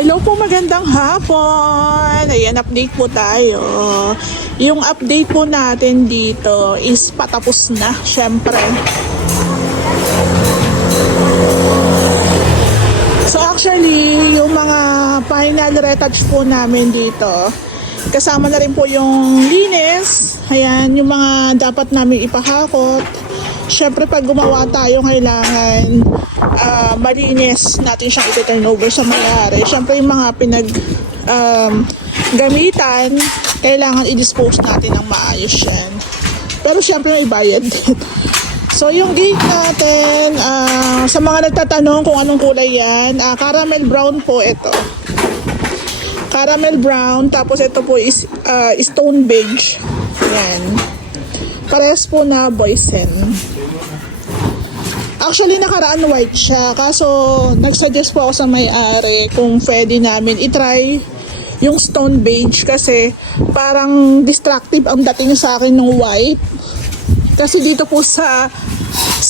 Hello po, magandang hapon. Ayan, update po tayo. Yung update po natin dito is patapos na, syempre. So actually, yung mga final retouch po namin dito, kasama na rin po yung linis. Ayan, yung mga dapat namin ipahakot. Syempre pag gumawa tayo, kailangan malinis natin siyang i-turn over sa may-ari. Syempre yung mga gamitan, kailangan i-dispose natin ng maayos yan. Pero syempre may bayad din. So yung gate natin, sa mga nagtatanong kung anong kulay yan, caramel brown po ito. Caramel brown, tapos ito po is stone beige. Yan. Parehas po na boysen. Actually, nakaraan white siya. Kaso, nagsuggest po ako sa may-ari kung pwede namin itry yung stone beige kasi parang distractive ang dating sa akin ng white. Kasi dito po sa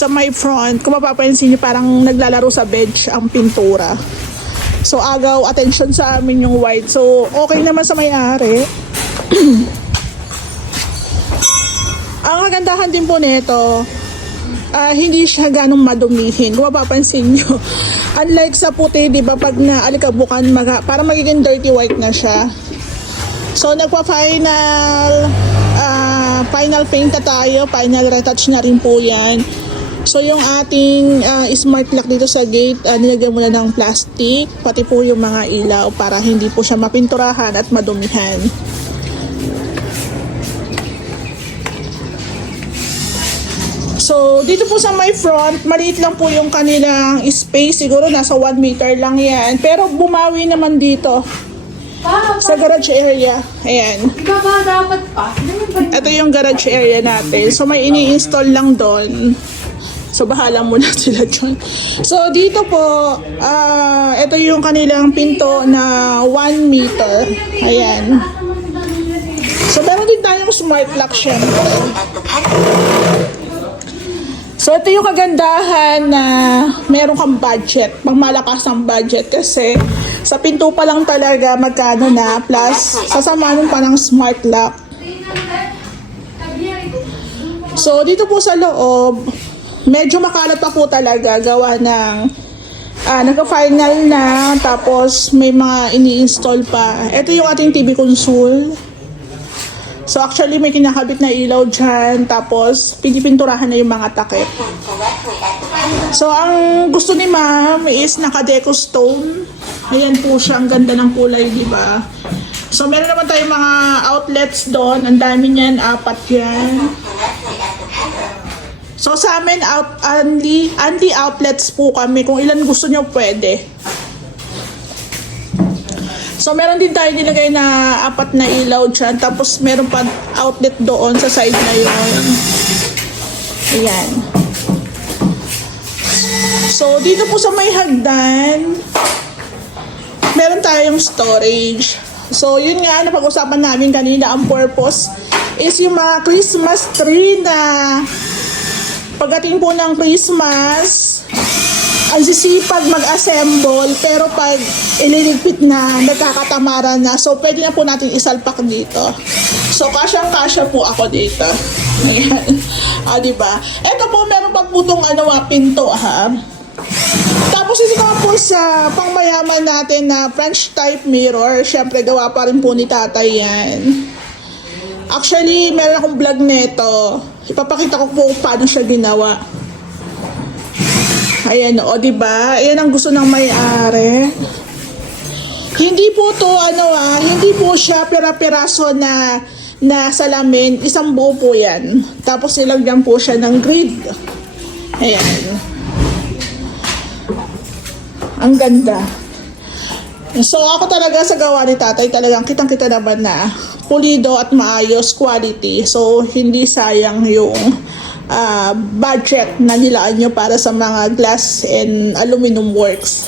may front, kung mapapansin niyo, parang naglalaro sa bench ang pintura. So, agaw attention sa amin yung white. So, okay naman sa may-ari. Ang kagandahan din po nito, hindi siya ganong madumihin. Kung mapapansin nyo, unlike sa puti, di ba, pag naalikabukan, para magiging dirty white na siya. So, nagpa-final paint na tayo. Final retouch na rin po yan. So, yung ating smart lock dito sa gate, nilagyan muna ng plastic, pati po yung mga ilaw para hindi po siya mapinturahan at madumihan. So, dito po sa my front, maliit lang po yung kanilang space. Siguro nasa 1 meter lang yan. Pero bumawi naman dito sa garage area. Ayan. Dapat pa. Ito yung garage area natin. So, may ini-install lang doon. So, bahala muna sila dyan. So, dito po, ito yung kanilang pinto na 1 meter. Ayan. So, meron din tayong smart lock syempre. So, ito yung kagandahan na meron kang budget, pang malakas ang budget kasi sa pinto pa lang talaga magkano na plus sasamahan pa ng smart lock. So, dito po sa loob, medyo makalat pa po talaga gawa ng nagka-final na tapos may mga ini-install pa. Ito yung ating TV console. So actually may kinakabit na ilaw dyan, tapos pinipinturahan na yung mga takip. So ang gusto ni ma'am is naka-deco stone. Ayan po siya, ang ganda ng kulay, di ba? So meron naman tayong mga outlets doon, ang dami niyan, 4 yan. So sa amin, only outlets po kami, kung ilan gusto nyo pwede. So, meron din tayo nilagay na 4 na ilaw dyan. Tapos, meron pa outlet doon sa side na yun. Ayan. So, dito po sa may hagdan, meron tayong storage. So, yun nga, napag-usapan namin kanina, ang purpose is yung mga Christmas tree na pagdating po ng Christmas, ang sisipag mag-assemble, pero pag ililigpit na, nagkakatamara na. So, pwede na po natin isalpak dito. So, kasyang-kasya po ako dito. Ayan. Diba? Ito po, meron pang putong pinto, ha? Tapos, ito naman po sa pangmayaman natin na French type mirror. Siyempre, gawa pa rin po ni tatay yan. Actually, meron akong vlog neto. Ipapakita ko po paano siya ginawa. Ayan, o, diba? Ayan ang gusto ng may-ari. Hindi po to, hindi po siya pira-piraso na salamin. Isang buo po yan. Tapos nilagyan po siya ng grid. Ayan. Ang ganda. So, ako talaga sa gawa ni tatay, talagang kitang-kita naman na pulido at maayos quality. So, hindi sayang yung budget na nilaan nyo para sa mga glass and aluminum works.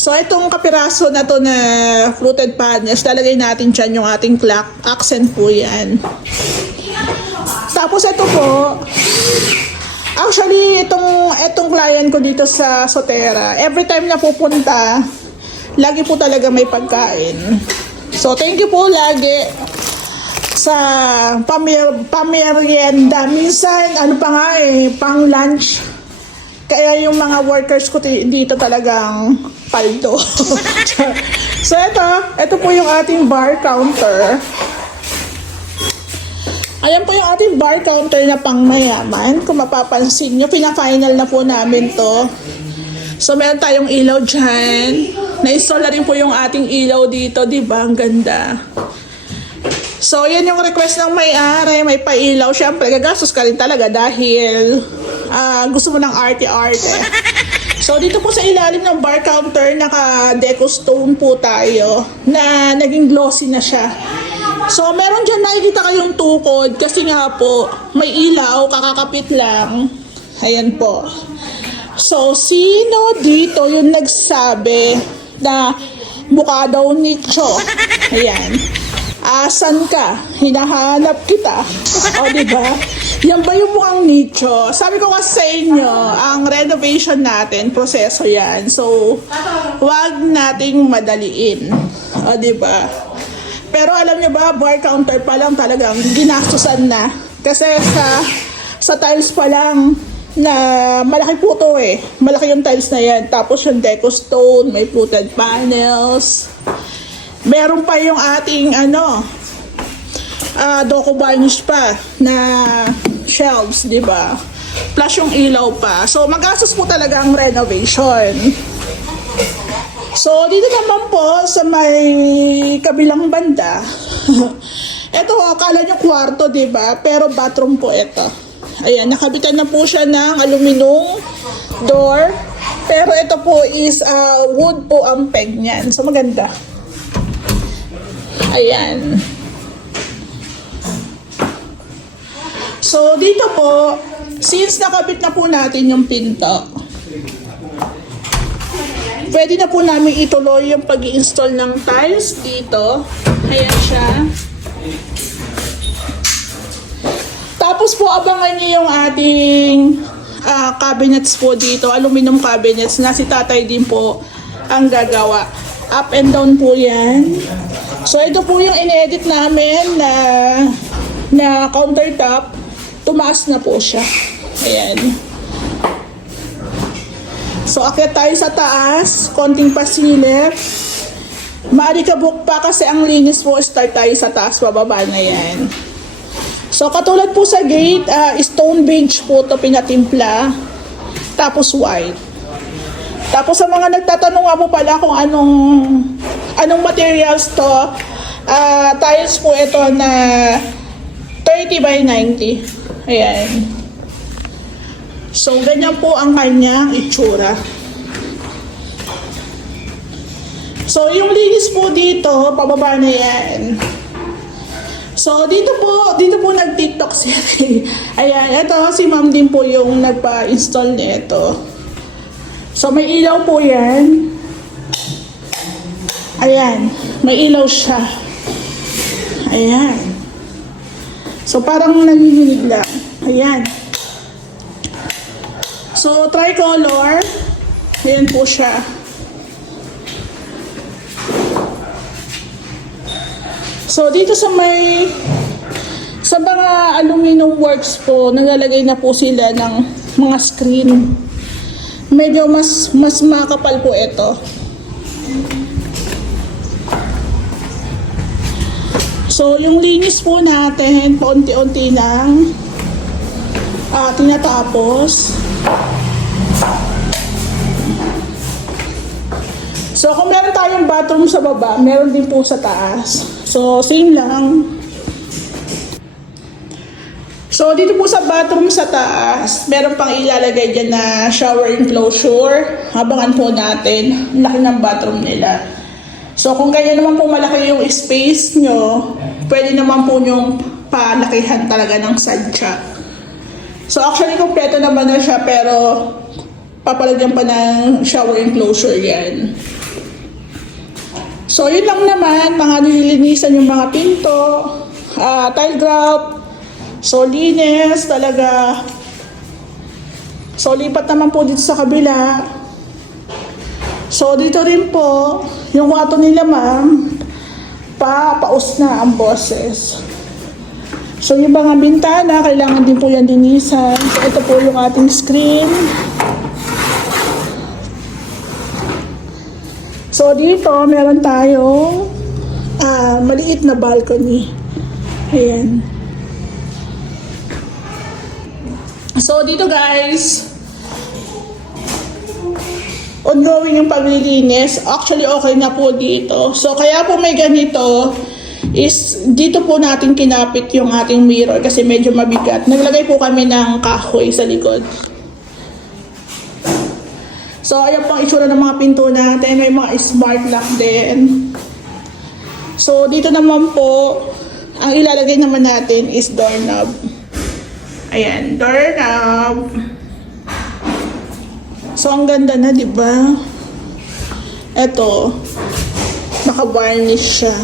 So, itong kapiraso na to na fluted panels, lalagay natin dyan yung ating clock. Accent po yan. Tapos, ito po, actually, itong client ko dito sa Sotera, every time na pupunta, lagi po talaga may pagkain. So, thank you po lagi sa pamerienda. Minsan, ano pa nga pang lunch. Kaya yung mga workers ko dito talagang paldo. So, ito po yung ating bar counter. Ayan po yung ating bar counter na pang mayaman. Kung mapapansin nyo, pina-final na po namin to. So, meron tayong ilaw dyan. Na-install na rin po yung ating ilaw dito. Diba? Ang ganda. So, yan yung request ng may-ari. May pailaw. Siyempre, gagastos ka rin talaga dahil gusto mo ng arte-arte. So, dito po sa ilalim ng bar counter, naka-deco stone po tayo na naging glossy na siya. So, meron dyan nakikita kayong tukod kasi nga po, may ilaw, kakakapit lang. Ayan po. So, sino dito yung nagsabi na mukha daw nicho? Ayan. Asan ka? Hinahanap kita. O, diba? Yan ba yung mukhang nicho? Sabi ko kasi sa inyo, ang renovation natin, proseso yan. So, wag nating madaliin. O, diba? Pero alam niyo ba, bar counter pa lang talagang ginastusan na. Kasi sa tiles pa lang, na malaki po to Malaki yung tiles na yan. Tapos yung deco stone, may fluted panels. Meron pa yung ating deco varnish pa na shelves, di ba? Plus yung ilaw pa. So magastos po talaga ang renovation. So, dito naman po sa may kabilang banda. Ito, akala nyo kwarto, diba? Pero bathroom po ito. Ayan, nakabitan na po siya ng aluminum door. Pero ito po is wood po ang peg niyan. So, maganda. Ayan. So, dito po, since nakabit na po natin yung pinto, pwede na po namin ituloy yung pag-i-install ng tiles dito. Ayan siya. Tapos po, abangan niyo yung ating cabinets po dito. Aluminum cabinets na si tatay din po ang gagawa. Up and down po yan. So, ito po yung in-edit namin na countertop. Tumaas na po siya. Ayan. So, akyat tayo sa taas, konting pasilip. Maalikabok pa kasi ang linis po, start tayo sa taas, bababa na yan. So, katulad po sa gate, stone bench po to pinatimpla, tapos white. Tapos sa mga nagtatanong nga po pala kung anong materials to, tiles po ito na 30 by 90. Ayan. So, ganyan po ang kanyang itsura. So, yung linis po dito, pababa na yan. So, dito po nag-TikTok siya. Ayan, ito si ma'am din po yung nagpa-install nito. So, may ilaw po yan. Ayan, may ilaw siya. Ayan. So, parang nanginginig lang. Ayan. So, tricolor. Ayan po siya. So, dito sa mga aluminum works po, nagalagay na po sila ng mga screen. Medyo mas makapal po ito. So, yung linis po natin, paunti-unti nang tinatapos. So, kung meron tayong bathroom sa baba, meron din po sa taas. So, same lang. So, dito po sa bathroom sa taas, meron pang ilalagay dyan na shower enclosure. Abangan po natin. Laki ng bathroom nila. So, kung ganyan naman po malaki yung space nyo, pwede naman po nyong palakihan talaga ng sadya. So, actually, kompleto naman na siya, pero papalagyan pa ng shower enclosure yan. So, yun lang naman, mga nililinisan yung mga pinto, tile grout, so linis talaga. So, lipat naman po dito sa kabila. So, dito rin po, yung kwarto nila ma'am, paus na ang boses. So, yung mga bintana, kailangan din po yan linisan. So, ito po yung ating screen. So, dito, meron tayong maliit na balcony. Ayan. So, dito guys, ongoing yung paglilinis. Actually, okay na po dito. So, kaya po may ganito is dito po natin kinapit yung ating mirror kasi medyo mabigat. Naglagay po kami ng kahoy sa likod. So, ayan po ang itsura ng mga pinto natin. May mga smart lock din. So, dito naman po, ang ilalagay naman natin is doorknob. Ayan, doorknob. So, ang ganda na, di ba? Ito, naka-varnish siya.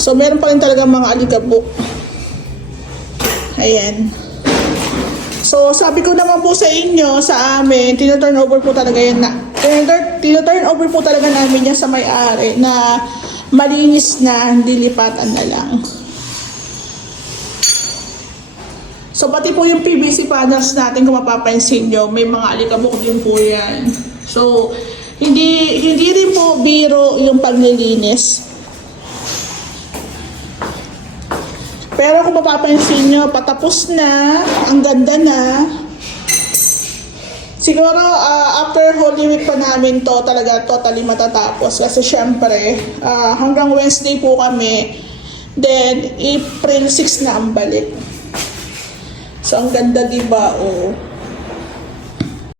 So, meron pa rin talaga mga alikabok. Ayan. So, sabi ko naman po sa inyo, sa amin, tino-turn over po talaga yan na. Tino-turn over po talaga namin yan sa may-ari na malinis na, dilipatan na lang. So, pati po yung PVC panels natin, kung mapapansin nyo, may mga alikabok din po yan. So, hindi rin po biro yung paglilinis. Pero kung mapapansin nyo, patapos na, ang ganda na. Siguro, after Holy Week pa namin to, talaga totally matatapos. Kasi syempre, hanggang Wednesday po kami. Then, April 6 na ang balik. So, ang ganda diba? Oh.